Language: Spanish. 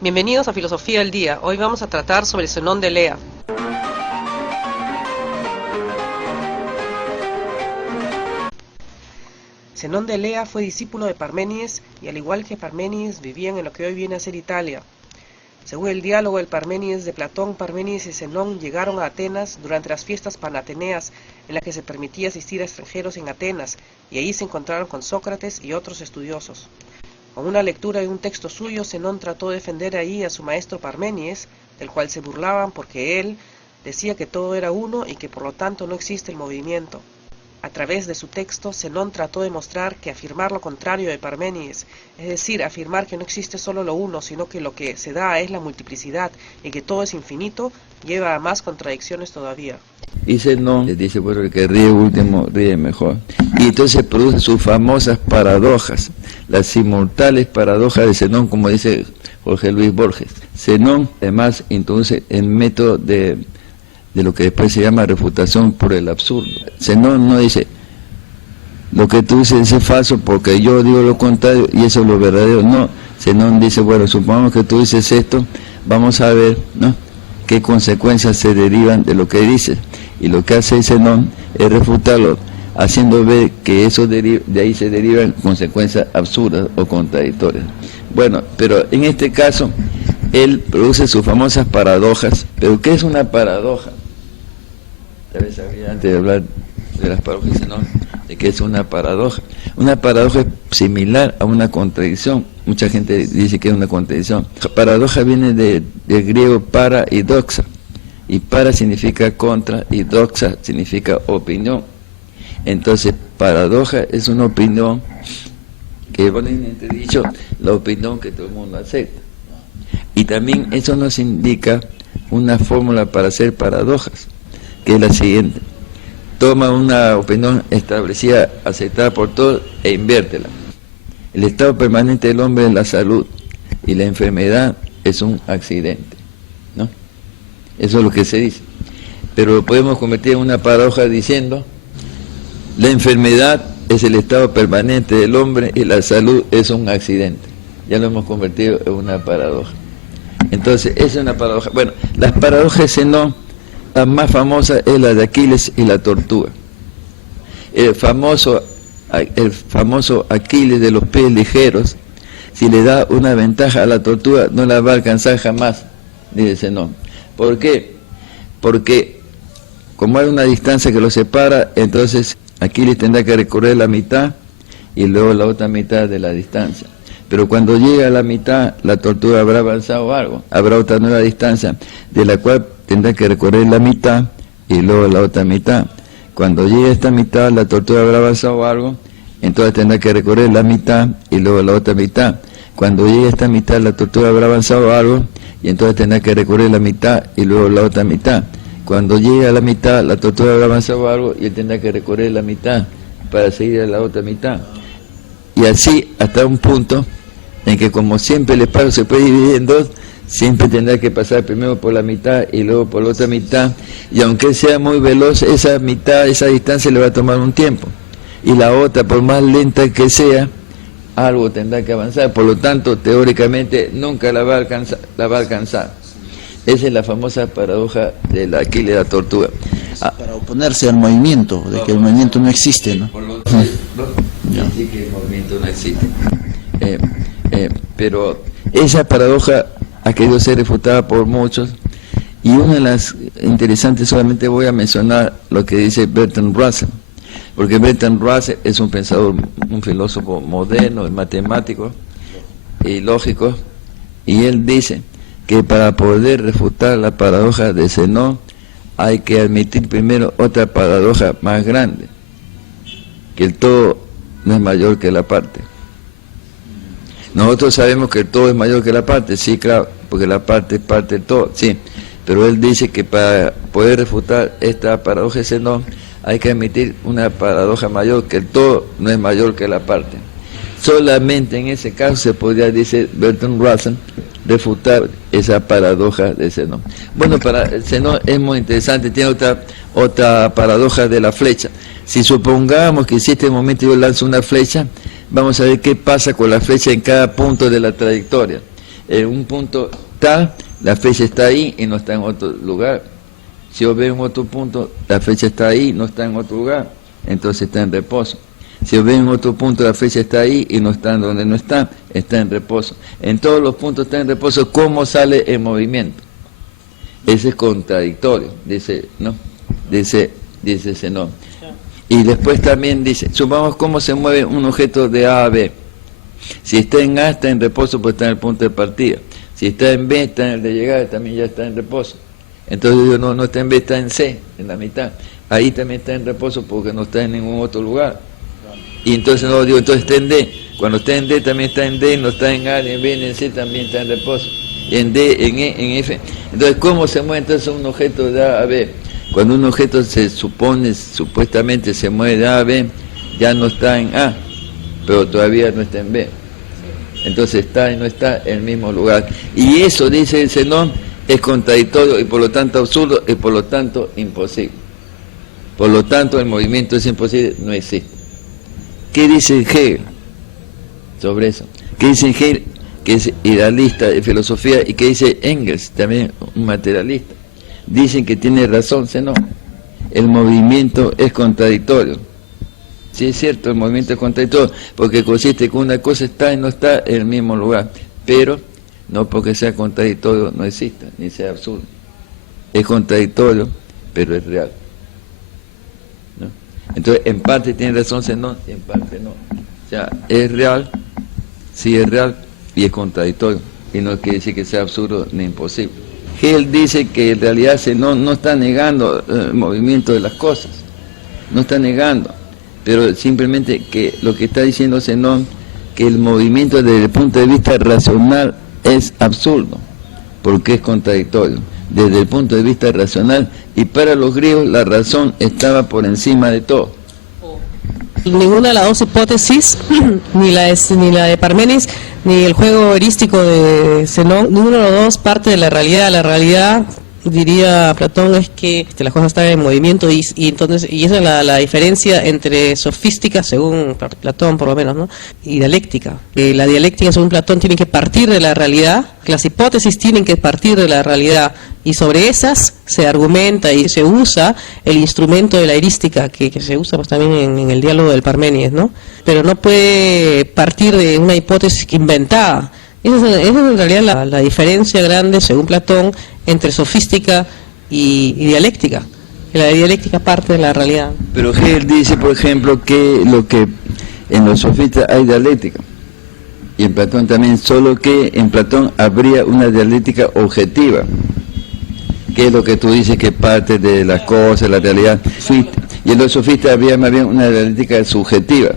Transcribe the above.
Bienvenidos a Filosofía del Día. Hoy vamos a tratar sobre Zenón de Elea. Zenón de Elea fue discípulo de Parménides y al igual que Parménides vivían en lo que hoy viene a ser Italia. Según el diálogo del Parménides de Platón, Parménides y Zenón llegaron a Atenas durante las fiestas panateneas en las que se permitía asistir a extranjeros en Atenas, y allí se encontraron con Sócrates y otros estudiosos. Con una lectura de un texto suyo, Zenón trató de defender ahí a su maestro Parménides, del cual se burlaban porque él decía que todo era uno y que por lo tanto no existe el movimiento. A través de su texto, Zenón trató de mostrar que afirmar lo contrario de Parménides, es decir, afirmar que no existe solo lo uno, sino que lo que se da es la multiplicidad y que todo es infinito, lleva a más contradicciones todavía. Y Zenón le dice, bueno, el que ríe último ríe mejor. Y entonces produce sus famosas paradojas, las simultáneas paradojas de Zenón, como dice Jorge Luis Borges. Zenón, además, introduce el método de lo que después se llama refutación por el absurdo. Zenón no dice, lo que tú dices es falso porque yo digo lo contrario y eso es lo verdadero. No, Zenón dice, bueno, supongamos que tú dices esto, vamos a ver, ¿no?, qué consecuencias se derivan de lo que dices. Y lo que hace Zenón es refutarlo, haciendo ver que eso de ahí se derivan consecuencias absurdas o contradictorias. Bueno, pero en este caso, él produce sus famosas paradojas. ¿Pero qué es una paradoja? Tal vez habría, antes de hablar de las paradojas de Zenón, de qué es una paradoja. Una paradoja es similar a una contradicción. Mucha gente dice que es una contradicción. Paradoja viene del griego para y doxa. Y para significa contra y doxa significa opinión. Entonces, paradoja es una opinión que, bonamente dicho, la opinión que todo el mundo acepta. Y también eso nos indica una fórmula para hacer paradojas, que es la siguiente: toma una opinión establecida, aceptada por todos, e inviértela. El estado permanente del hombre es la salud, y la enfermedad es un accidente, ¿no? Eso es lo que se dice. Pero lo podemos convertir en una paradoja diciendo, la enfermedad es el estado permanente del hombre y la salud es un accidente. Ya lo hemos convertido en una paradoja. Entonces, esa es una paradoja. Bueno, las paradojas de Zenón, la más famosa es la de Aquiles y la tortuga. El famoso Aquiles de los pies ligeros, si le da una ventaja a la tortuga, no la va a alcanzar jamás, dice Zenón. ¿Por qué? Porque como hay una distancia que los separa, entonces Aquiles tendrá que recorrer la mitad y luego la otra mitad de la distancia. Pero cuando llegue a la mitad, la tortuga habrá avanzado algo, habrá otra nueva distancia, de la cual tendrá que recorrer la mitad y luego la otra mitad. Cuando llegue a esta mitad, la tortuga habrá avanzado algo, entonces tendrá que recorrer la mitad y luego la otra mitad. Cuando llegue a esta mitad, la tortuga habrá avanzado algo, y entonces tendrá que recorrer la mitad y luego la otra mitad. Cuando llegue a la mitad, la tortuga habrá avanzado algo, y él tendrá que recorrer la mitad para seguir a la otra mitad. Y así hasta un punto en que, como siempre el espacio se puede dividir en dos, siempre tendrá que pasar primero por la mitad y luego por la otra mitad, y aunque sea muy veloz, esa mitad, esa distancia le va a tomar un tiempo, y la otra, por más lenta que sea, algo tendrá que avanzar, por lo tanto, teóricamente, nunca la va a alcanzar. Esa es la famosa paradoja de la Aquiles de la tortuga. Para oponerse al movimiento, de que el movimiento no existe, ¿no? Por lo tanto, sí que el movimiento no existe. Pero esa paradoja ha querido ser refutada por muchos, y una de las interesantes, solamente voy a mencionar lo que dice Bertrand Russell, porque Bertrand Russell es un pensador, un filósofo moderno, matemático y lógico, y él dice que para poder refutar la paradoja de Zenón hay que admitir primero otra paradoja más grande, que el todo no es mayor que la parte. Nosotros sabemos que el todo es mayor que la parte, sí, claro, porque la parte es parte del todo, sí, pero él dice que para poder refutar esta paradoja de Zenón hay que admitir una paradoja mayor, que el todo no es mayor que la parte. Solamente en ese caso se podría, dice Bertrand Russell, refutar esa paradoja de Zenón. Bueno, para Zenón es muy interesante, tiene otra paradoja de la flecha. Si supongamos que si este momento yo lanzo una flecha, vamos a ver qué pasa con la flecha en cada punto de la trayectoria. en un punto tal, la fecha está ahí y no está en otro lugar. Si yo veo en otro punto, la fecha está ahí, no está en otro lugar, entonces está en reposo. Si yo veo en otro punto, la fecha está ahí y no está en donde no está en reposo. En todos los puntos está en reposo. ¿Cómo sale el movimiento? Ese es contradictorio, dice, ¿no? Dice Zenón. Y después también dice, supongamos cómo se mueve un objeto de A a B. Si está en A, está en reposo, pues está en el punto de partida. Si está en B, está en el de llegada, también ya está en reposo. Entonces digo, no está en B, está en C, en la mitad. Ahí también está en reposo porque no está en ningún otro lugar. Y entonces no digo, entonces está en D. Cuando está en D, también está en D, no está en A, ni en B, ni en C, también está en reposo. Y en D, en E, en F. Entonces, ¿cómo se mueve entonces un objeto de A a B? Cuando un objeto se supone, supuestamente se mueve de A a B, ya no está en A, pero todavía no está en B. Entonces está y no está en el mismo lugar. Y eso, dice el Zenón, es contradictorio y por lo tanto absurdo y por lo tanto imposible. Por lo tanto el movimiento es imposible, no existe. ¿Qué dice Hegel sobre eso? ¿Qué dice Hegel, que es idealista de filosofía, y qué dice Engels, también un materialista? Dicen que tiene razón Zenón. El movimiento es contradictorio. Sí, es cierto, el movimiento es contradictorio, porque consiste que una cosa está y no está en el mismo lugar, pero no porque sea contradictorio no exista, ni sea absurdo. Es contradictorio, pero es real, ¿no? Entonces, en parte tiene razón Zenón, y en parte no. O sea, es real, sí es real, y es contradictorio, y no quiere decir que sea absurdo ni imposible. Hegel dice que en realidad Zenón no está negando el movimiento de las cosas, no está negando, pero simplemente que lo que está diciendo Zenón, que el movimiento desde el punto de vista racional es absurdo, porque es contradictorio, desde el punto de vista racional, y para los griegos la razón estaba por encima de todo. Ninguna de las dos hipótesis, ni la de Parménides, ni el juego heurístico de Zenón, ninguno de los dos parte de la realidad. La realidad, diría Platón, es que las cosas están en movimiento y esa es la diferencia entre sofística, según Platón por lo menos, ¿no? Y dialéctica. La dialéctica, según Platón, tiene que partir de la realidad, las hipótesis tienen que partir de la realidad, y sobre esas se argumenta y se usa el instrumento de la heurística, que se usa pues también en el diálogo del Parménides, ¿no? Pero no puede partir de una hipótesis inventada. Esa es en realidad la diferencia grande, según Platón, entre sofística y dialéctica. La dialéctica parte de la realidad. Pero Hegel dice, por ejemplo, que en los sofistas hay dialéctica, y en Platón también, solo que en Platón habría una dialéctica objetiva, que es lo que tú dices que parte de las cosas, la realidad, y en los sofistas había más bien una dialéctica subjetiva.